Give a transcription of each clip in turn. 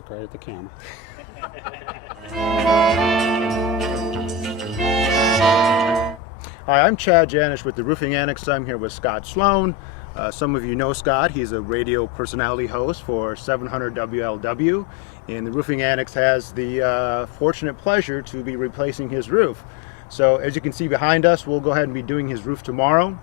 look right at the camera. Hi, I'm Chad Janish with the Roofing Annex. I'm here with Scott Sloan. Some of you know Scott. He's a radio personality host for 700 WLW, and the Roofing Annex has the fortunate pleasure to be replacing his roof. So as you can see behind us, we'll go ahead and be doing his roof tomorrow.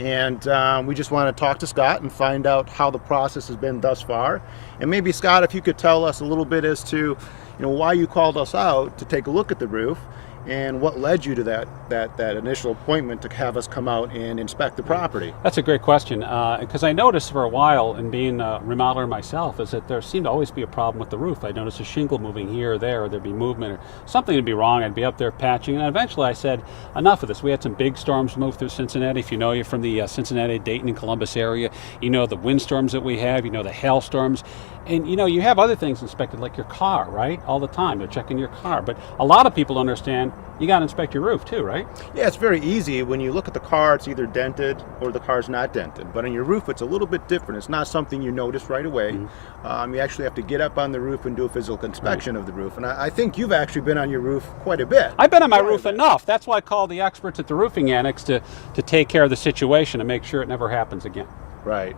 And we just want to talk to Scott and find out how the process has been thus far. And maybe, Scott, if you could tell us a little bit as to why you called us out to take a look at the roof and what led you to that initial appointment to have us come out and inspect the property. That's a great question, because I noticed for a while, in being a remodeler myself, is that there seemed to always be a problem with the roof. I noticed a shingle moving here or there, or there'd be movement, or something would be wrong. I'd be up there patching, and eventually I said, enough of this. We had some big storms move through Cincinnati. If you know, you're from the Cincinnati, Dayton, and Columbus area, you know the windstorms that we have, you know the hailstorms. And you have other things inspected, like your car, right? All the time, they're checking your car. But a lot of people understand you got to inspect your roof too, right? Yeah, it's very easy. When you look at the car, it's either dented or the car's not dented. But on your roof, it's a little bit different. It's not something you notice right away. Mm-hmm. You actually have to get up on the roof and do a physical inspection of the roof. And I think you've actually been on your roof quite a bit. I've been on my roof enough. That's why I call the experts at the Roofing Annex to take care of the situation and make sure it never happens again. Right.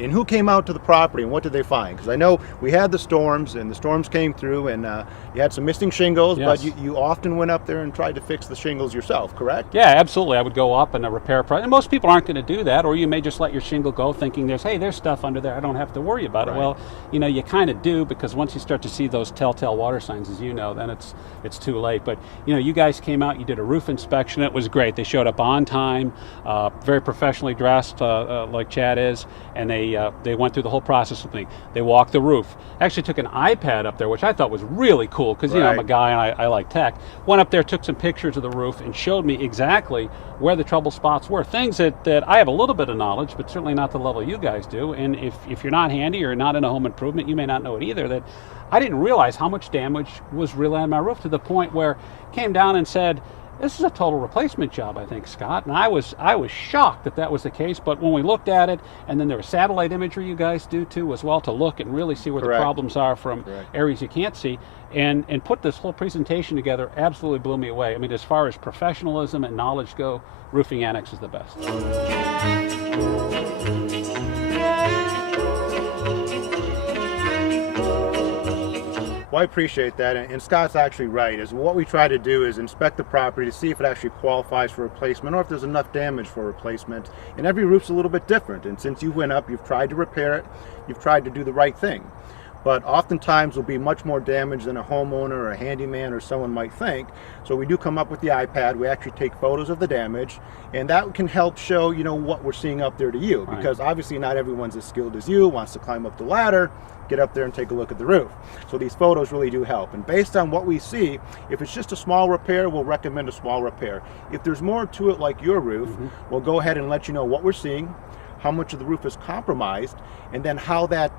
And who came out to the property and what did they find? Because I know we had the storms, and the storms came through, and you had some missing shingles, yes. But you often went up there and tried to fix the shingles yourself, correct? Yeah, absolutely. I would go up and repair project. And most people aren't going to do that, or you may just let your shingle go thinking there's stuff under there, I don't have to worry about it. Well, you kind of do, because once you start to see those telltale water signs, as you know, then it's too late. But you guys came out, you did a roof inspection. It was great. They showed up on time, very professionally dressed, like Chad is, and they went through the whole process with me. They walked the roof. Actually took an iPad up there, which I thought was really cool, because I'm a guy and I like tech. Went up there, took some pictures of the roof, and showed me exactly where the trouble spots were. Things that I have a little bit of knowledge, but certainly not the level you guys do. And if you're not handy or not in a home improvement, you may not know it either, that I didn't realize how much damage was really on my roof, to the point where came down and said, this is a total replacement job, I think, Scott. And I was shocked that was the case. But when we looked at it, and then there was satellite imagery you guys do too as well, to look and really see where the problems are from areas you can't see, and put this whole presentation together, absolutely blew me away. I mean, as far as professionalism and knowledge go, Roofing Annex is the best. Well, I appreciate that, and Scott's actually right. Is what we try to do is inspect the property to see if it actually qualifies for replacement, or if there's enough damage for replacement. And every roof's a little bit different, and since you went up, you've tried to repair it, you've tried to do the right thing. But oftentimes there'll be much more damage than a homeowner or a handyman or someone might think. So we do come up with the iPad. We actually take photos of the damage, and that can help show what we're seeing up there to you, because obviously not everyone's as skilled as you, wants to climb up the ladder, get up there and take a look at the roof. So these photos really do help. And based on what we see, if it's just a small repair, we'll recommend a small repair. If there's more to it, like your roof, we'll go ahead and let you know what we're seeing, how much of the roof is compromised, and then how that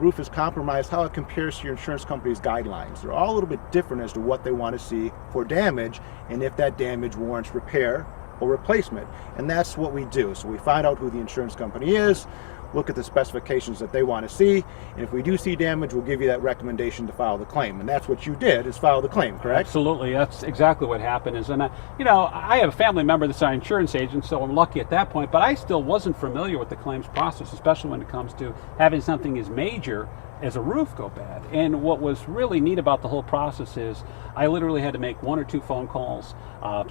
roof is compromised, how it compares to your insurance company's guidelines. They're all a little bit different as to what they want to see for damage, and if that damage warrants repair or replacement. And that's what we do. So we find out who the insurance company is, look at the specifications that they want to see, and if we do see damage, we'll give you that recommendation to file the claim. And that's what you did, is file the claim, correct? Absolutely. That's exactly what happened. And I have a family member that's our insurance agent, so I'm lucky at that point, but I still wasn't familiar with the claims process, especially when it comes to having something as major as a roof go bad. And what was really neat about the whole process is I literally had to make 1 or 2 phone calls,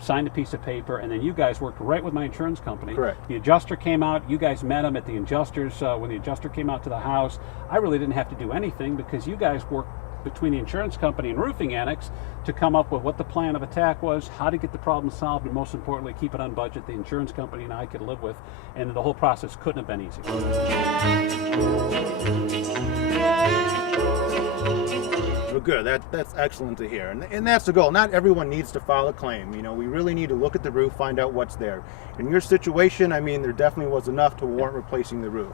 signed a piece of paper, and then you guys worked right with my insurance company. Correct. The adjuster came out, you guys met him at the adjuster's, when the adjuster came out to the house. I really didn't have to do anything, because you guys worked between the insurance company and Roofing Annex to come up with what the plan of attack was, how to get the problem solved, and most importantly, keep it on budget the insurance company and I could live with. And the whole process couldn't have been easier. Well, good. That's excellent to hear, and that's the goal. Not everyone needs to file a claim. We really need to look at the roof, find out what's there. In your situation, I mean, there definitely was enough to warrant replacing the roof.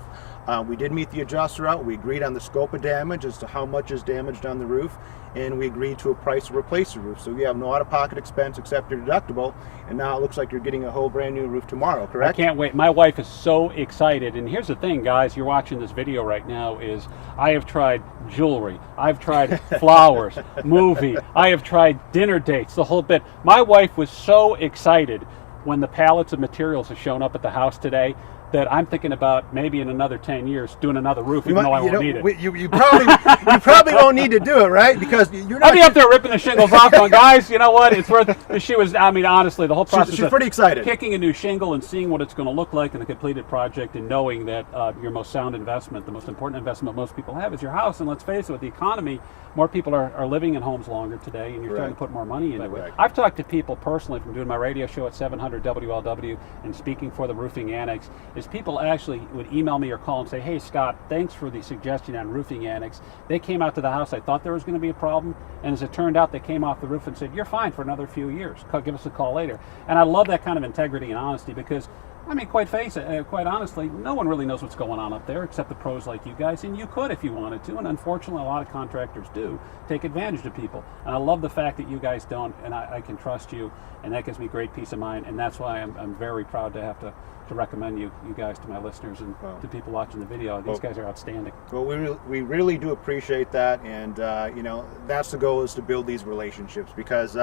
We did meet the adjuster out. We agreed on the scope of damage as to how much is damaged on the roof, and we agreed to a price to replace the roof. So you have no out-of-pocket expense except your deductible, and now it looks like you're getting a whole brand new roof tomorrow, correct? I can't wait. My wife is so excited. And here's the thing, guys, you're watching this video right now, is I have tried jewelry, I've tried flowers, movie, I have tried dinner dates, the whole bit. My wife was so excited when the pallets of materials have shown up at the house today that I'm thinking about maybe in another 10 years doing another roof, even though I won't need it. You probably won't need to do it, right? Because you're not. I'll be up there ripping the shingles off going, guys, you know what? It's worth. She was, I mean, honestly, the whole process She's pretty excited. Picking a new shingle and seeing what it's going to look like in the completed project, and knowing that your most sound investment, the most important investment most people have, is your house. And let's face it, with the economy, more people are living in homes longer today, and you're trying to put more money into it. I've talked to people personally from doing my radio show at 700 WLW and speaking for the Roofing Annex, is people actually would email me or call and say, hey, Scott, thanks for the suggestion on Roofing Annex. They came out to the house. I thought there was going to be a problem, and as it turned out, they came off the roof and said, you're fine for another few years. Give us a call later. And I love that kind of integrity and honesty, because I mean, quite honestly, no one really knows what's going on up there except the pros like you guys, and you could if you wanted to, and unfortunately a lot of contractors do take advantage of people. And I love the fact that you guys don't, and I can trust you, and that gives me great peace of mind, and that's why I'm very proud to have to recommend you guys to my listeners and to people watching the video. These guys are outstanding. Well, we really do appreciate that, and you know, that's the goal, is to build these relationships, because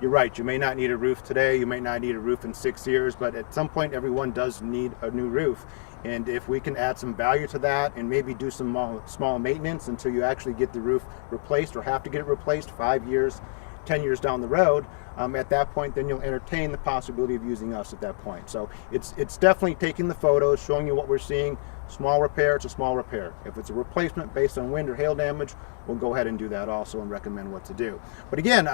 you're right, you may not need a roof today, you may not need a roof in 6 years, but at some point everyone does need a new roof. And if we can add some value to that and maybe do some small maintenance until you actually get the roof replaced, or have to get it replaced 5 years, 10 years down the road, at that point, then you'll entertain the possibility of using us at that point. So it's definitely taking the photos, showing you what we're seeing. Small repair, it's a small repair. If it's a replacement based on wind or hail damage, we'll go ahead and do that also and recommend what to do. But again,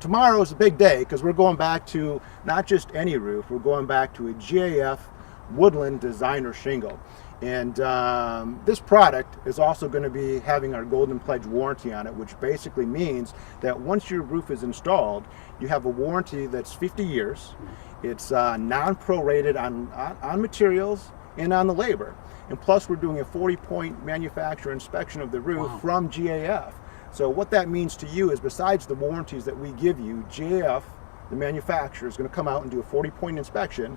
tomorrow is a big day, because we're going back to not just any roof, we're going back to a GAF Woodland designer shingle. And this product is also going to be having our Golden Pledge warranty on it, which basically means that once your roof is installed, you have a warranty that's 50 years. It's non-prorated on materials and on the labor. And plus, we're doing a 40-point manufacturer inspection of the roof from GAF. So what that means to you is, besides the warranties that we give you, GAF, the manufacturer, is going to come out and do a 40-point inspection,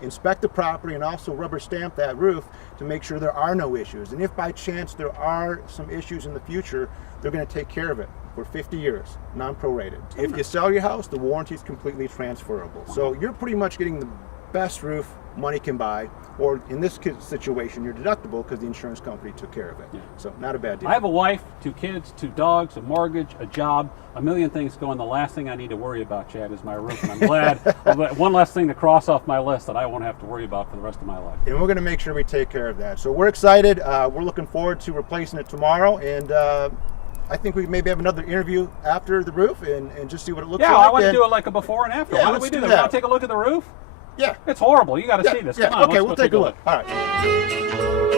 inspect the property, and also rubber stamp that roof to make sure there are no issues. And if by chance there are some issues in the future, they're going to take care of it for 50 years, non-prorated. If you sell your house, the warranty is completely transferable. So you're pretty much getting the best roof money can buy, or in this situation, your deductible, because the insurance company took care of it. So not a bad deal. I have a wife, 2 kids, 2 dogs, a mortgage, a job, a million things going. The last thing I need to worry about, Chad, is my roof, and I'm glad. One less thing to cross off my list that I won't have to worry about for the rest of my life. And we're going to make sure we take care of that. So we're excited. We're looking forward to replacing it tomorrow, and I think we maybe have another interview after the roof and just see what it looks like. Yeah, I want to do it like a before and after. Yeah, Why don't we do that? You want to take a look at the roof? Yeah. It's horrible. You got to see this. Come on, okay, we'll take a look. All right.